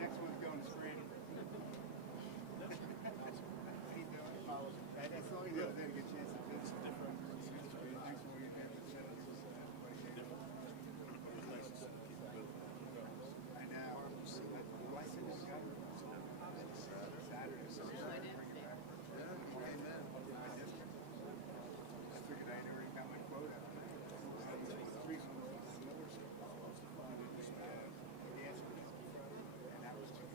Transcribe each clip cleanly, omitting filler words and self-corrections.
Next one's going to screen. And that's all you do. Then get a chance to visit. Thanks for your help. I know. License Saturday. I figured I already got my quota. And that was too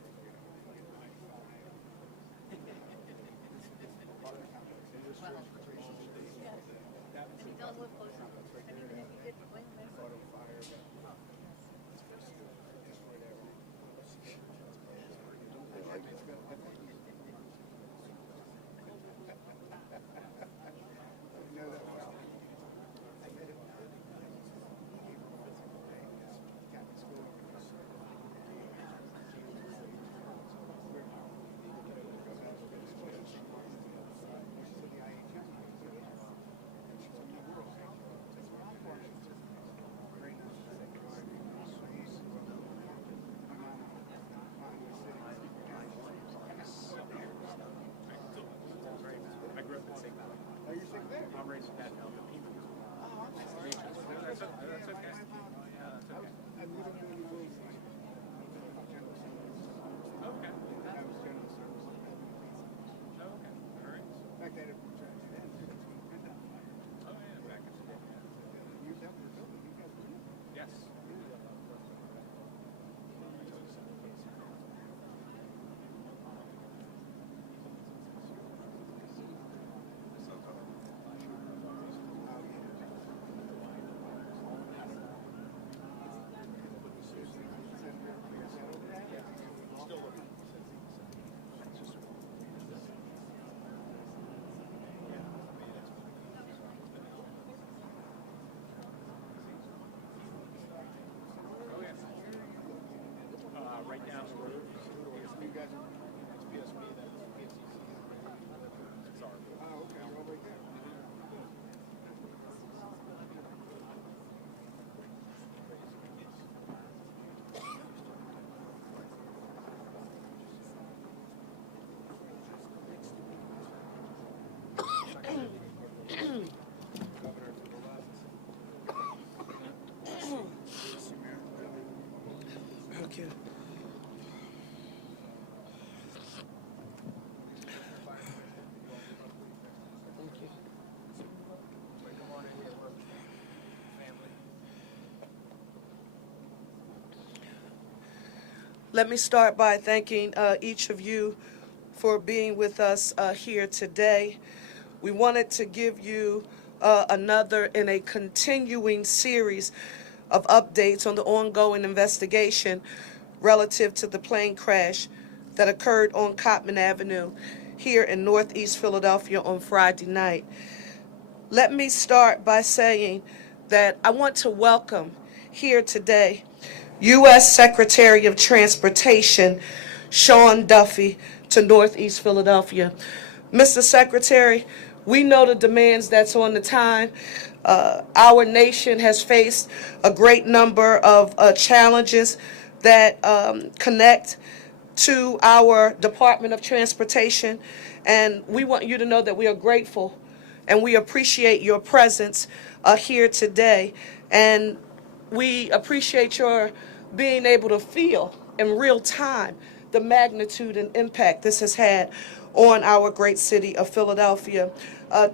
I'm raised in that now. That's okay. Yeah, that's okay. I live in the rules. Okay. I was general service. Okay. All right. In fact, I had a Oh, yeah, back in school. you that was building. You guys were in it. Yes. Oh, yeah. Right down the road. You guys are. It's PSP, that was PSCC. It's our. Oh, okay. Well, right there. Okay. Thank you. Come on in here, look. Family. Let me start by thanking each of you for being with us here today. We wanted to give you another in a continuing series of updates on the ongoing investigation relative to the plane crash that occurred on Cottman Avenue here in Northeast Philadelphia on Friday night. Let me start by saying that I want to welcome here today U.S. Secretary of Transportation Sean Duffy to Northeast Philadelphia. Mr. Secretary, we know the demands that's on the time. Our nation has faced a great number of challenges that connect to our Department of Transportation, and we want you to know that we are grateful and we appreciate your presence here today, and we appreciate your being able to feel in real time the magnitude and impact this has had on our great city of Philadelphia.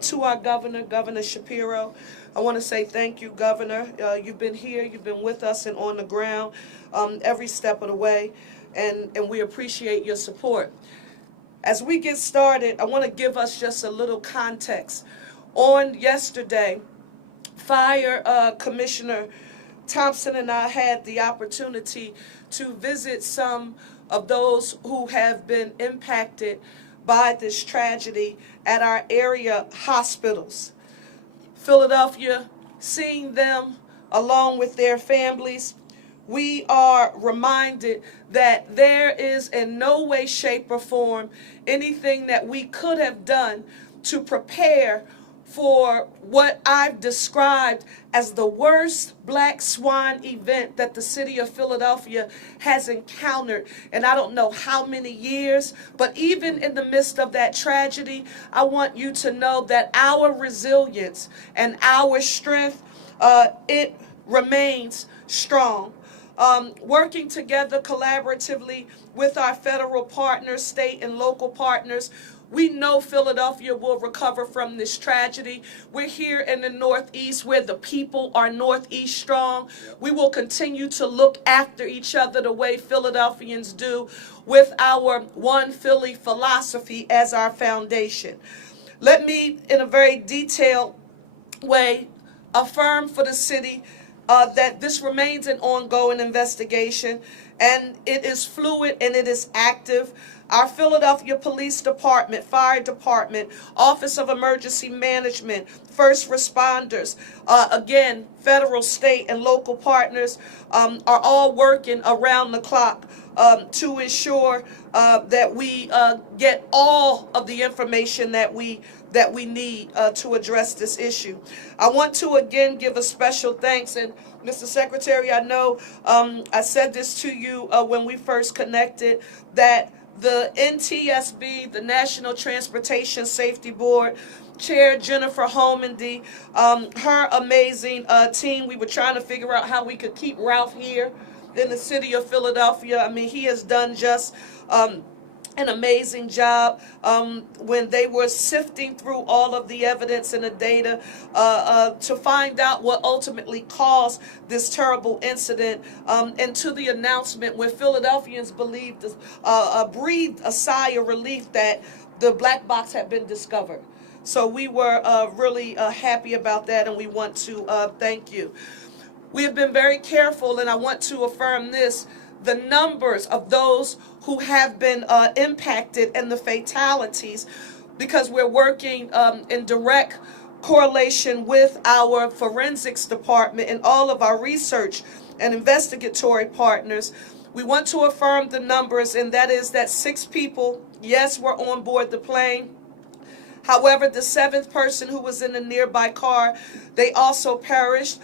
To our governor, Governor Shapiro, I want to say thank you, Governor. You've been here, you've been with us and on the ground every step of the way. and we appreciate your support. As we get started, I want to give us just a little context. On yesterday, Fire Commissioner Thompson and I had the opportunity to visit some of those who have been impacted by this tragedy at our area hospitals. Philadelphia, seeing them along with their families, we are reminded that there is in no way, shape, or form anything that we could have done to prepare for what I've described as the worst black swan event that the city of Philadelphia has encountered in I don't know how many years. But even in the midst of that tragedy, I want you to know that our resilience and our strength, it remains strong. Working together collaboratively with our federal partners, state and local partners, we know Philadelphia will recover from this tragedy. We're here in the Northeast where the people are Northeast strong. We will continue to look after each other the way Philadelphians do, with our One Philly philosophy as our foundation. Let me, in a very detailed way, affirm for the city that this remains an ongoing investigation, and it is fluid and it is active. Our Philadelphia Police Department, Fire Department, Office of Emergency Management, first responders, again, federal, state, and local partners are all working around the clock to ensure that we get all of the information that we need to address this issue. I want to again give a special thanks, and Mr. Secretary, I know I said this to you when we first connected, that the NTSB, the National Transportation Safety Board, Chair Jennifer Homendy, her amazing team, we were trying to figure out how we could keep Ralph here in the city of Philadelphia. I mean, he has done just an amazing job when they were sifting through all of the evidence and the data to find out what ultimately caused this terrible incident, and to the announcement where Philadelphians breathed a sigh of relief that the black box had been discovered. So we were really happy about that, and we want to thank you. We have been very careful, and I want to affirm this: the numbers of those who have been impacted and the fatalities, because we're working in direct correlation with our forensics department and all of our research and investigatory partners. We want to affirm the numbers, and that is that 6 people, yes, were on board the plane. However, the 7th person who was in a nearby car, they also perished.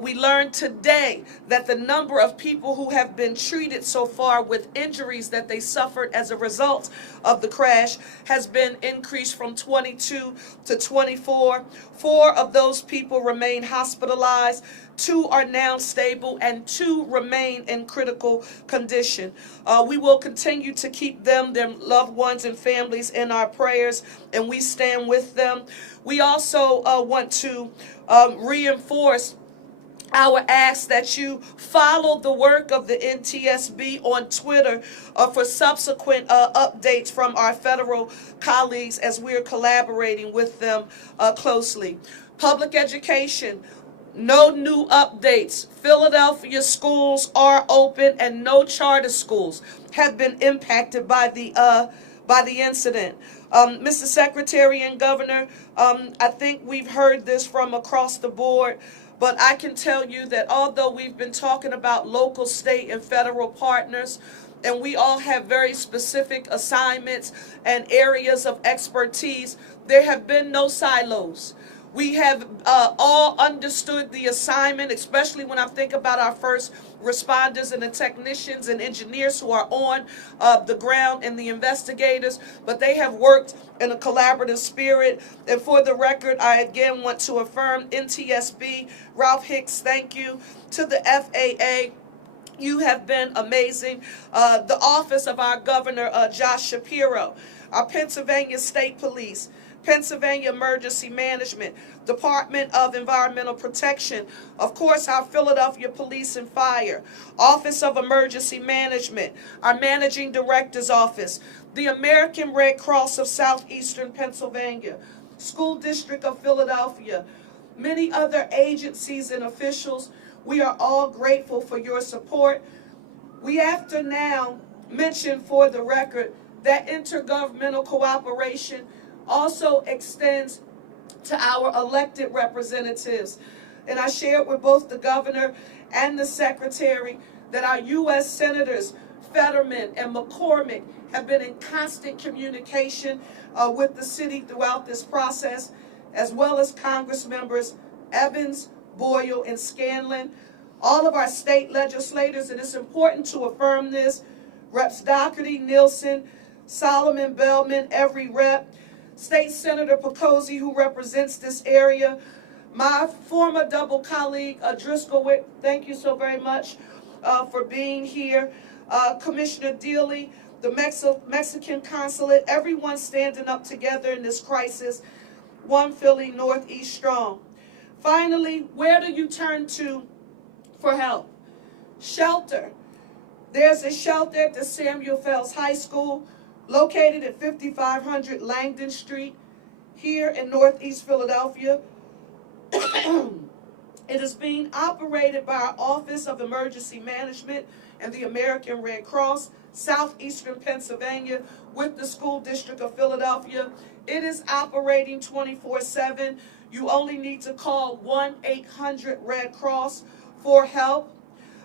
We learned today that the number of people who have been treated so far with injuries that they suffered as a result of the crash has been increased from 22 to 24. 4 of those people remain hospitalized. 2 are now stable, and 2 remain in critical condition. We will continue to keep them, their loved ones and families in our prayers, and we stand with them. We also want to reinforce our ask that you follow the work of the NTSB on Twitter for subsequent updates from our federal colleagues as we're collaborating with them closely. Public education. No new updates. Philadelphia schools are open, and no charter schools have been impacted by the incident. Mr. Secretary and Governor, I think we've heard this from across the board, but I can tell you that although we've been talking about local, state, and federal partners, and we all have very specific assignments and areas of expertise, there have been no silos. We have all understood the assignment, especially when I think about our first responders and the technicians and engineers who are on the ground and the investigators, but they have worked in a collaborative spirit. And for the record, I again want to affirm NTSB, Ralph Hicks, thank you. To the FAA, you have been amazing. The office of our governor, Josh Shapiro, our Pennsylvania State Police, Pennsylvania Emergency Management, Department of Environmental Protection, of course, our Philadelphia Police and Fire, Office of Emergency Management, our Managing Director's Office, the American Red Cross of Southeastern Pennsylvania, School District of Philadelphia, many other agencies and officials. We are all grateful for your support. We have to now mention for the record that intergovernmental cooperation also extends to our elected representatives. And I shared with both the governor and the secretary that our U.S. Senators Fetterman and McCormick have been in constant communication with the city throughout this process, as well as Congress members Evans, Boyle, and Scanlon, all of our state legislators, and it's important to affirm this, Reps Doherty, Nielsen, Solomon, Bellman, every rep, State Senator Picozzi, who represents this area, my former double colleague, Driscoll, thank you so very much for being here, Commissioner Dealey, the Mexican consulate, everyone standing up together in this crisis, One Philly Northeast strong. Finally, where do you turn to for help? Shelter. There's a shelter at the Samuel Fells High School, located at 5500 Langdon Street, here in Northeast Philadelphia. It is being operated by our Office of Emergency Management and the American Red Cross, Southeastern Pennsylvania, with the School District of Philadelphia. It is operating 24/7. You only need to call 1-800-RED CROSS for help.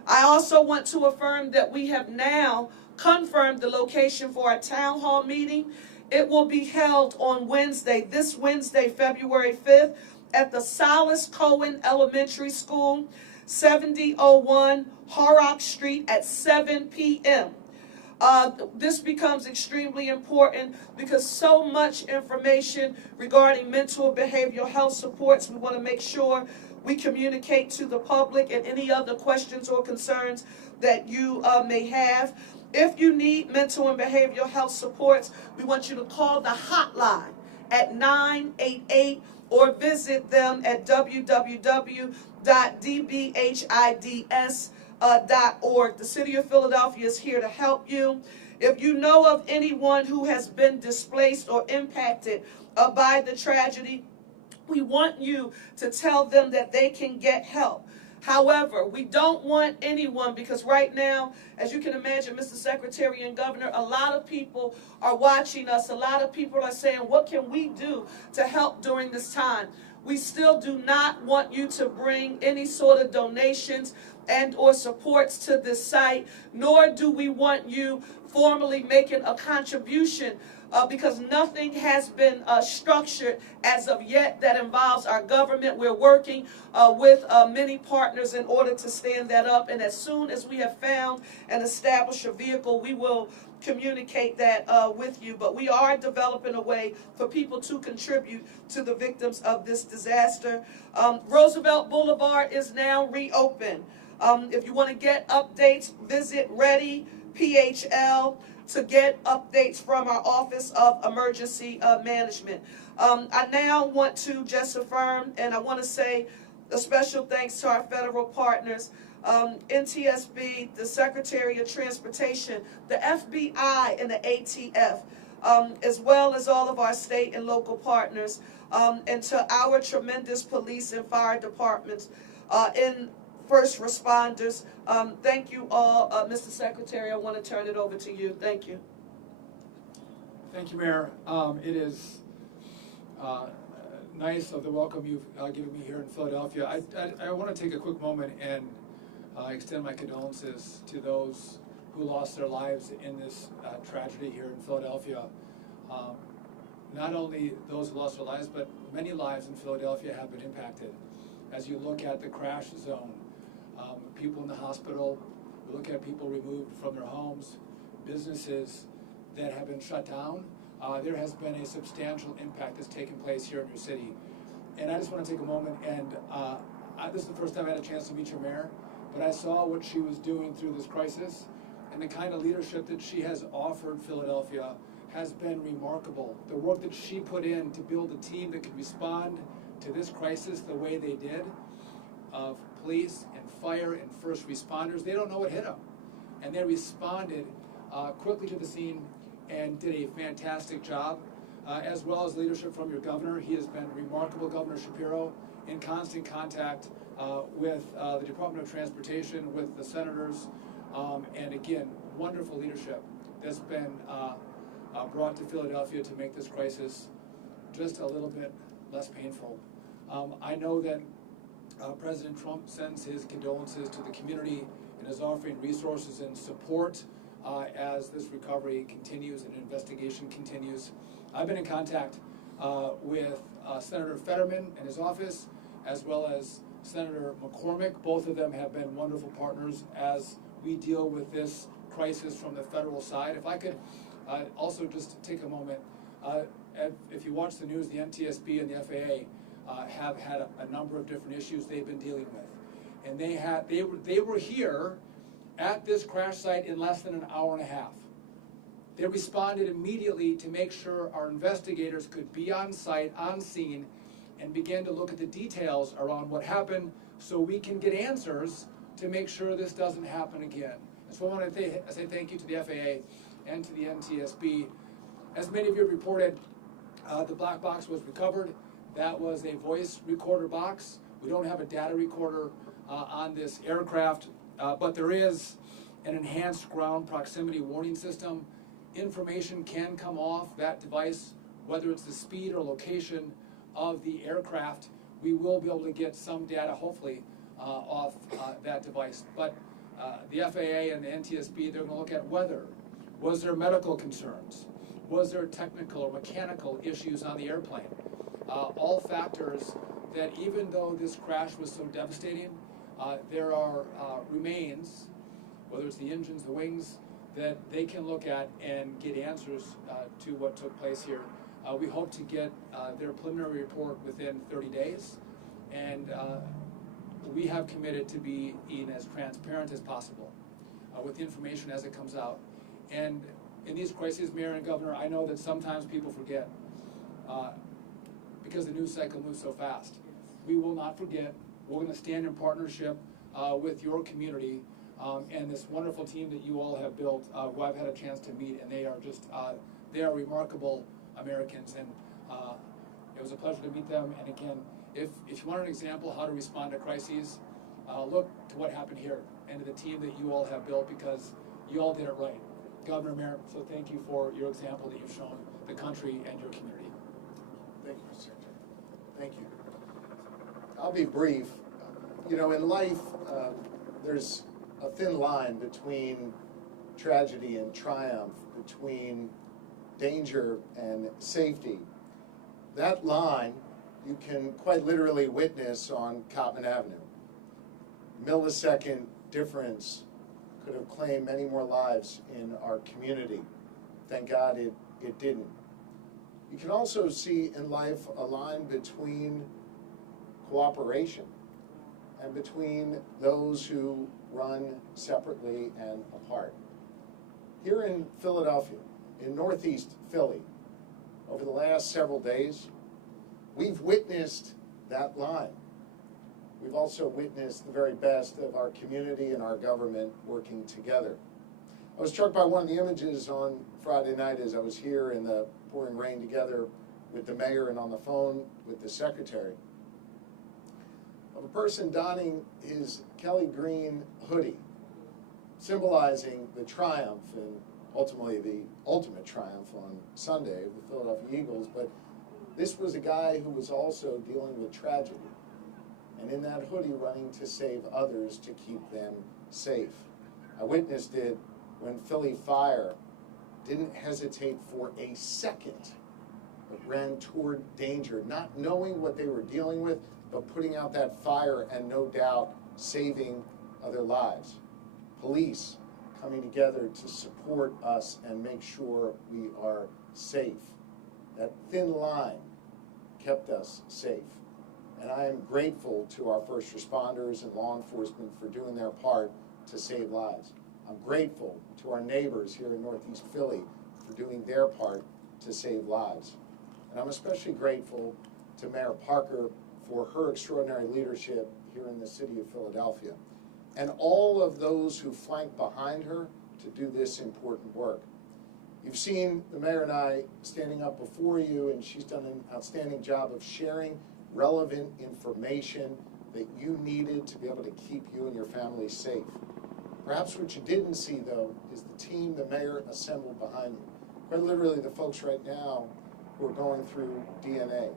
I also want to affirm that we have now confirmed the location for our town hall meeting. It will be held on Wednesday, this Wednesday, February 5th, at the Silas Cohen Elementary School, 7001 Horrock Street at 7 p.m. This becomes extremely important because so much information regarding mental and behavioral health supports, we want to make sure we communicate to the public and any other questions or concerns that you may have. If you need mental and behavioral health supports, we want you to call the hotline at 988 or visit them at www.dbhids.org. The City of Philadelphia is here to help you. If you know of anyone who has been displaced or impacted by the tragedy, we want you to tell them that they can get help. However, we don't want anyone, because right now, as you can imagine, Mr. Secretary and Governor, a lot of people are watching us. A lot of people are saying, what can we do to help during this time? We still do not want you to bring any sort of donations and or supports to this site, nor do we want you formally making a contribution because nothing has been structured as of yet that involves our government. We're working with many partners in order to stand that up, and as soon as we have found and established a vehicle, we will communicate that with you. But we are developing a way for people to contribute to the victims of this disaster. Roosevelt Boulevard is now reopened. If you want to get updates, visit Ready PHL to get updates from our Office of Emergency Management. I now want to just affirm, and I want to say a special thanks to our federal partners, NTSB, the Secretary of Transportation, the FBI, and the ATF, as well as all of our state and local partners, and to our tremendous police and fire departments and first responders. Thank you all. Mr. Secretary, I want to turn it over to you. Thank you. Thank you, Mayor. It is nice of the welcome you've given me here in Philadelphia. I want to take a quick moment and extend my condolences to those who lost their lives in this tragedy here in Philadelphia. Not only those who lost their lives, but many lives in Philadelphia have been impacted. As you look at the crash zone, people in the hospital, we look at people removed from their homes, businesses that have been shut down, there has been a substantial impact that's taken place here in your city. And I just want to take a moment and this is the first time I had a chance to meet your mayor, but I saw what she was doing through this crisis, and the kind of leadership that she has offered Philadelphia has been remarkable. The work that she put in to build a team that could respond to this crisis the way they did, of police and fire and first responders, they don't know what hit them. And they responded quickly to the scene and did a fantastic job, as well as leadership from your governor. He has been remarkable, Governor Shapiro, in constant contact with the Department of Transportation, with the senators, and again, wonderful leadership that's been brought to Philadelphia to make this crisis just a little bit less painful. I know that President Trump sends his condolences to the community and is offering resources and support as this recovery continues and investigation continues. I've been in contact with Senator Fetterman and his office, as well as Senator McCormick. Both of them have been wonderful partners as we deal with this crisis from the federal side. If I could also just take a moment, if you watch the news, the NTSB and the FAA have had a number of different issues they've been dealing with. And they were here at this crash site in less than an hour and a half. They responded immediately to make sure our investigators could be on site, on scene, and begin to look at the details around what happened so we can get answers to make sure this doesn't happen again. And so I want to say thank you to the FAA and to the NTSB. As many of you have reported, the black box was recovered. That was a voice recorder box. We don't have a data recorder on this aircraft, but there is an enhanced ground proximity warning system. Information can come off that device, whether it's the speed or location of the aircraft. We will be able to get some data, hopefully, off that device. But the FAA and the NTSB, they're going to look at weather. Was there medical concerns? Was there technical or mechanical issues on the airplane? All factors that, even though this crash was so devastating, there are remains, whether it's the engines, the wings, that they can look at and get answers to what took place here. We hope to get their preliminary report within 30 days, and we have committed to being as transparent as possible with the information as it comes out. And in these crises, Mayor and Governor, I know that sometimes people forget because the news cycle moves so fast. We will not forget. We're going to stand in partnership with your community and this wonderful team that you all have built, who I've had a chance to meet, and they are just, they are remarkable Americans, and it was a pleasure to meet them. And again, if you want an example how to respond to crises, look to what happened here and to the team that you all have built, because you all did it right. Governor, Mayor, so thank you for your example that you've shown the country and your community. Thank you, Mr. Secretary. Thank you. I'll be brief. You know, in life, there's a thin line between tragedy and triumph, between danger and safety. That line you can quite literally witness on Cottman Avenue. Millisecond difference could have claimed many more lives in our community. Thank God it didn't. You can also see in life a line between cooperation and between those who run separately and apart. Here in Philadelphia, in Northeast Philly, over the last several days, we've witnessed that line. We've also witnessed the very best of our community and our government working together. I was struck by one of the images on Friday night as I was here in the pouring rain together with the mayor and on the phone with the secretary, of a person donning his Kelly Green hoodie, symbolizing the triumph and ultimately the ultimate triumph on Sunday of the Philadelphia Eagles. But this was a guy who was also dealing with tragedy, and in that hoodie running to save others, to keep them safe. I witnessed it when Philly Fire didn't hesitate for a second, but ran toward danger, not knowing what they were dealing with, but putting out that fire and no doubt saving other lives. Police coming together to support us and make sure we are safe. That thin line kept us safe. And I am grateful to our first responders and law enforcement for doing their part to save lives. I'm grateful to our neighbors here in Northeast Philly for doing their part to save lives. And I'm especially grateful to Mayor Parker for her extraordinary leadership here in the city of Philadelphia, and all of those who flank behind her to do this important work. You've seen the mayor and I standing up before you, and she's done an outstanding job of sharing relevant information that you needed to be able to keep you and your family safe. Perhaps what you didn't see, though, is the team the mayor assembled behind you. Quite literally, the folks right now who are going through DNA,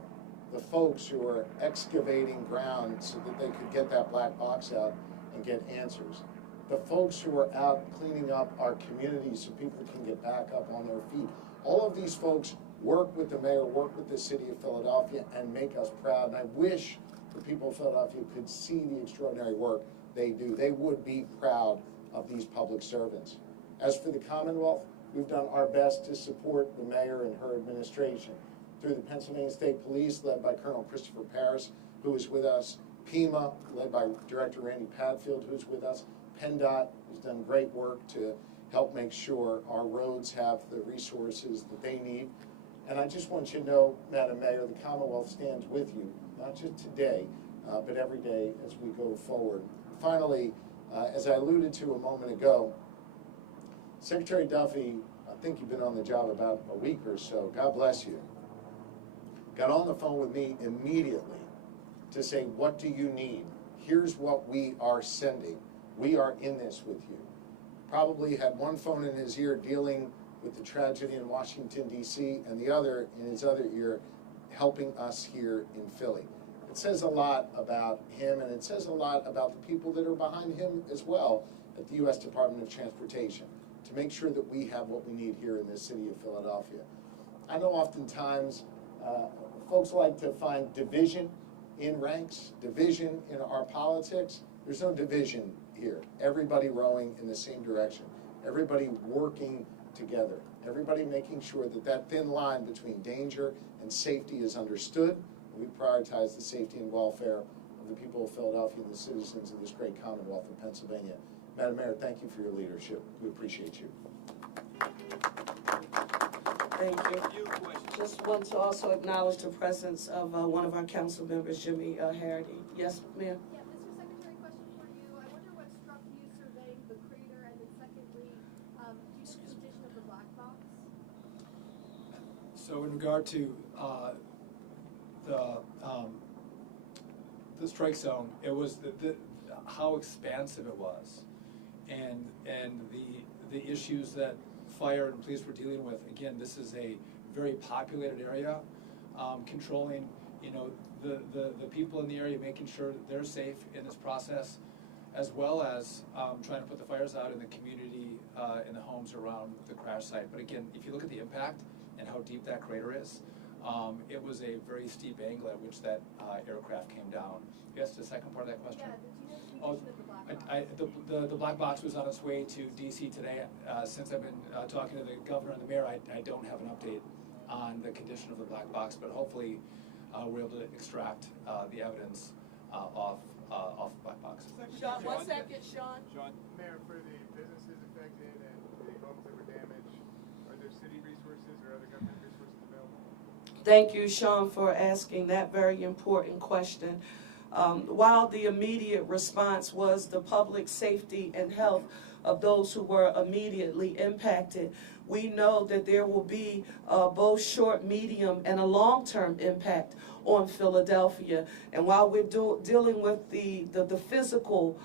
the folks who are excavating ground so that they could get that black box out and get answers, the folks who are out cleaning up our communities so people can get back up on their feet. All of these folks work with the mayor, work with the city of Philadelphia, and make us proud. And I wish the people of Philadelphia could see the extraordinary work they do. They would be proud of these public servants. As for the Commonwealth, we've done our best to support the mayor and her administration through the Pennsylvania State Police, led by Colonel Christopher Paris, who is with us, PEMA, led by Director Randy Padfield, who's with us, PennDOT, who's done great work to help make sure our roads have the resources that they need. And I just want you to know, Madam Mayor, the Commonwealth stands with you, not just today, but every day as we go forward. Finally, as I alluded to a moment ago, Secretary Duffy, I think you've been on the job about a week or so, God bless you, got on the phone with me immediately to say, what do you need? Here's what we are sending. We are in this with you. Probably had one phone in his ear dealing with the tragedy in Washington, D.C., and the other in his other ear helping us here in Philly. It says a lot about him, and it says a lot about the people that are behind him as well at the U.S. Department of Transportation to make sure that we have what we need here in the city of Philadelphia. I know oftentimes folks like to find division in ranks, division in our politics. There's no division here. Everybody rowing in the same direction. Everybody working together. Everybody making sure that that thin line between danger and safety is understood. And we prioritize the safety and welfare of the people of Philadelphia and the citizens of this great Commonwealth of Pennsylvania. Madam Mayor, thank you for your leadership. We appreciate you. Thank you. Just want to also acknowledge the presence of one of our council members, Jimmy Harity. Yes, ma'am? Yeah, Mr. Secretary, question for you. I wonder what struck you surveying the crater, and then secondly, do you know the condition of the black box? So in regard to the strike zone, it was how expansive it was, and the issues that fire and police were dealing with. Again, this is a very populated area, controlling, the people in the area, making sure that they're safe in this process, as well as trying to put the fires out in the community, in the homes around the crash site. But again, if you look at the impact and how deep that crater is, it was a very steep angle at which that aircraft came down. Yes, the second part of that question? Yeah, do you know the condition of the black box? The black box was on its way to DC today. Since I've been talking to the governor and the mayor, I don't have an update on the condition of the black box, but hopefully we're able to extract the evidence off the black box. Sean, 1 second, Sean. Mayor, for the businesses affected and the homes that were damaged, are there city resources or other government resources available? Thank you, Sean, for asking that very important question. While the immediate response was the public safety and health of those who were immediately impacted, we know that there will be both short, medium, and a long-term impact on Philadelphia. And while we're dealing with the physical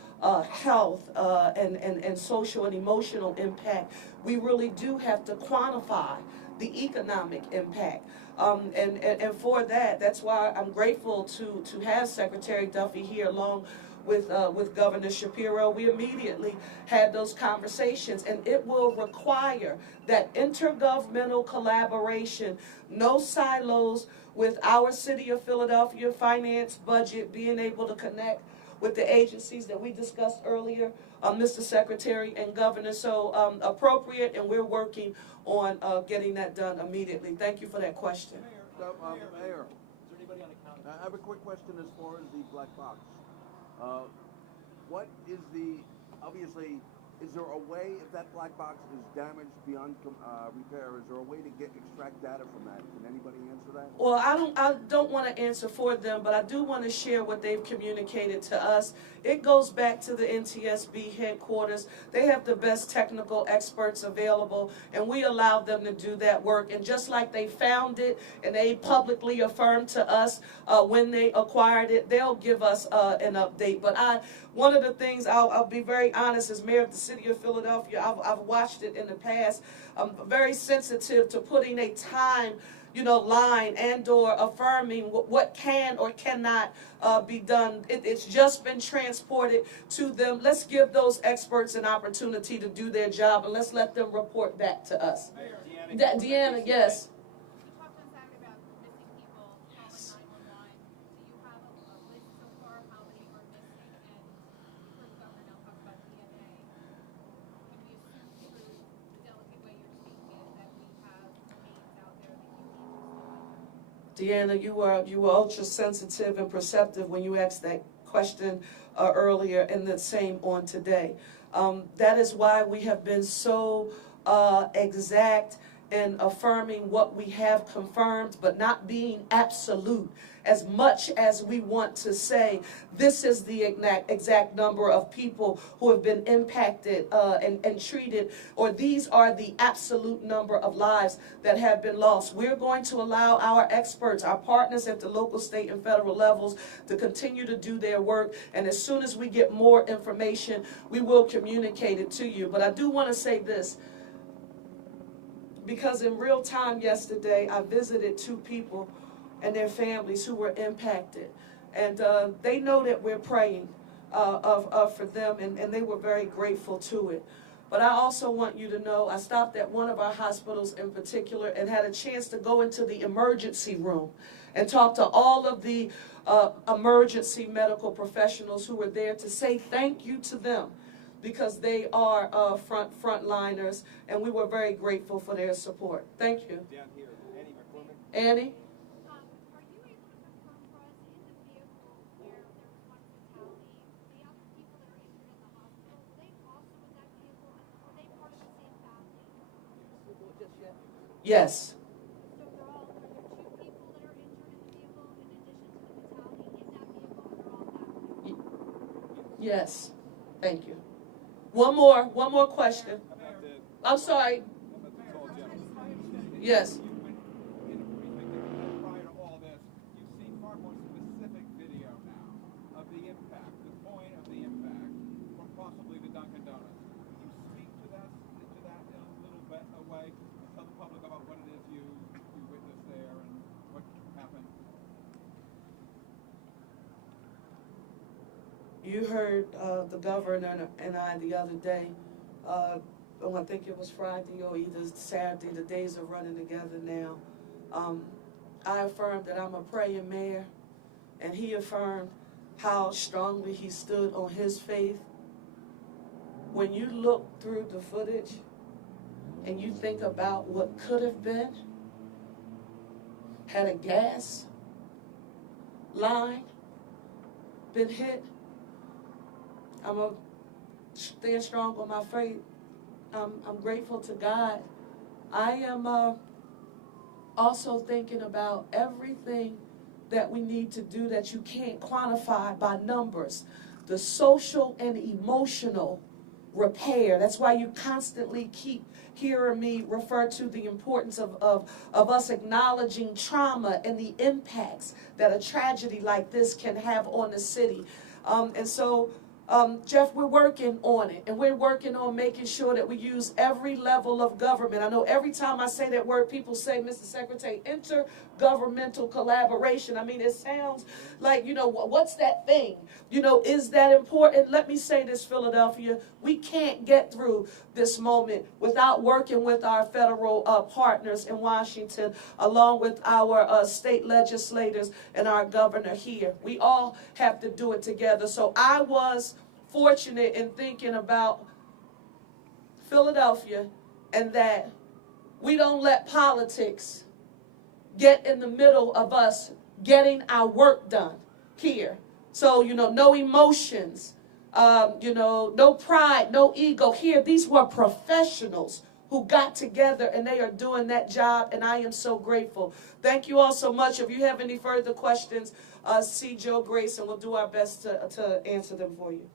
health and social and emotional impact, we really do have to quantify the economic impact. And for that's why I'm grateful to have Secretary Duffy here along with Governor Shapiro. We immediately had those conversations, and it will require that intergovernmental collaboration, no silos, with our City of Philadelphia finance budget being able to connect with the agencies that we discussed earlier, Mr. Secretary and Governor. So appropriate, and we're working on getting that done immediately. Thank you for that question. Mayor, Mayor, is there anybody on the county? I have a quick question as far as the black box. What is obviously, Is there a way, if that black box is damaged beyond repair, is there a way to extract data from that? Can anybody answer that? Well, I don't want to answer for them, but I do want to share what they've communicated to us. It goes back to the NTSB headquarters. They have the best technical experts available, and we allow them to do that work. And just like they found it and they publicly affirmed to us when they acquired it, they'll give us an update. But one of the things, I'll be very honest, as mayor of the city of Philadelphia, I've watched it in the past. I'm very sensitive to putting a time line and or affirming what can or cannot be done. It's just been transported to them. Let's give those experts an opportunity to do their job, and let's let them report back to us. Deanna, yes. You talked on Saturday about missing people calling 911. Do you have a list so far of how many are missing? And you've heard the governor now talk about DNA. Can we assume through the delicate way you're speaking it that we have names out there that you need to still? Deanna, you were ultra sensitive and perceptive when you asked that question earlier, and the same on today. That is why we have been so exact in affirming what we have confirmed, but not being absolute. As much as we want to say, this is the exact number of people who have been impacted and treated, or these are the absolute number of lives that have been lost. We're going to allow our experts, our partners at the local, state, and federal levels to continue to do their work. And as soon as we get more information, we will communicate it to you. But I do want to say this, because in real time yesterday, I visited 2 people and their families who were impacted. And they know that we're praying for them, and they were very grateful to it. But I also want you to know, I stopped at one of our hospitals in particular and had a chance to go into the emergency room and talk to all of the emergency medical professionals who were there to say thank you to them, because they are frontliners, and we were very grateful for their support. Thank you. Down here, Annie McCormick. Annie? Are you able to confirm for us in the vehicle where there was one fatality, the other people that are injured in the hospital, were they also in that vehicle, and were they part of the same family? Yes. So are there 2 people that are injured in the vehicle in addition to the fatality in that vehicle, and they're all family? Yes. Thank you. One more question. I'm sorry. Yes. Prior to all this, you've seen far more specific video now of the impact, the point of the impact from possibly the Dunkin' Donuts. Can you speak to that in a little bit away and tell the public about what it is you witnessed there and what happened? You heard the governor and I the other day, I think it was Friday or either Saturday, the days are running together now. I affirmed that I'm a praying mayor, and he affirmed how strongly he stood on his faith. When you look through the footage and you think about what could have been, had a gas line been hit, I'm going to stand strong on my faith. I'm grateful to God. I am also thinking about everything that we need to do that you can't quantify by numbers. The social and emotional repair. That's why you constantly keep hearing me refer to the importance of us acknowledging trauma and the impacts that a tragedy like this can have on the city. Jeff, we're working on it, and we're working on making sure that we use every level of government. I know every time I say that word, people say, Mr. Secretary, intergovernmental collaboration. I mean, it sounds like, what's that thing? Is that important? Let me say this, Philadelphia. We can't get through this moment without working with our federal partners in Washington, along with our state legislators and our governor here. We all have to do it together. So I was fortunate in thinking about Philadelphia, and that we don't let politics get in the middle of us getting our work done here. So, no emotions, no pride, no ego here. These were professionals who got together, and they are doing that job, and I am so grateful. Thank you all so much. If you have any further questions, see Joe Grace, and we'll do our best to answer them for you.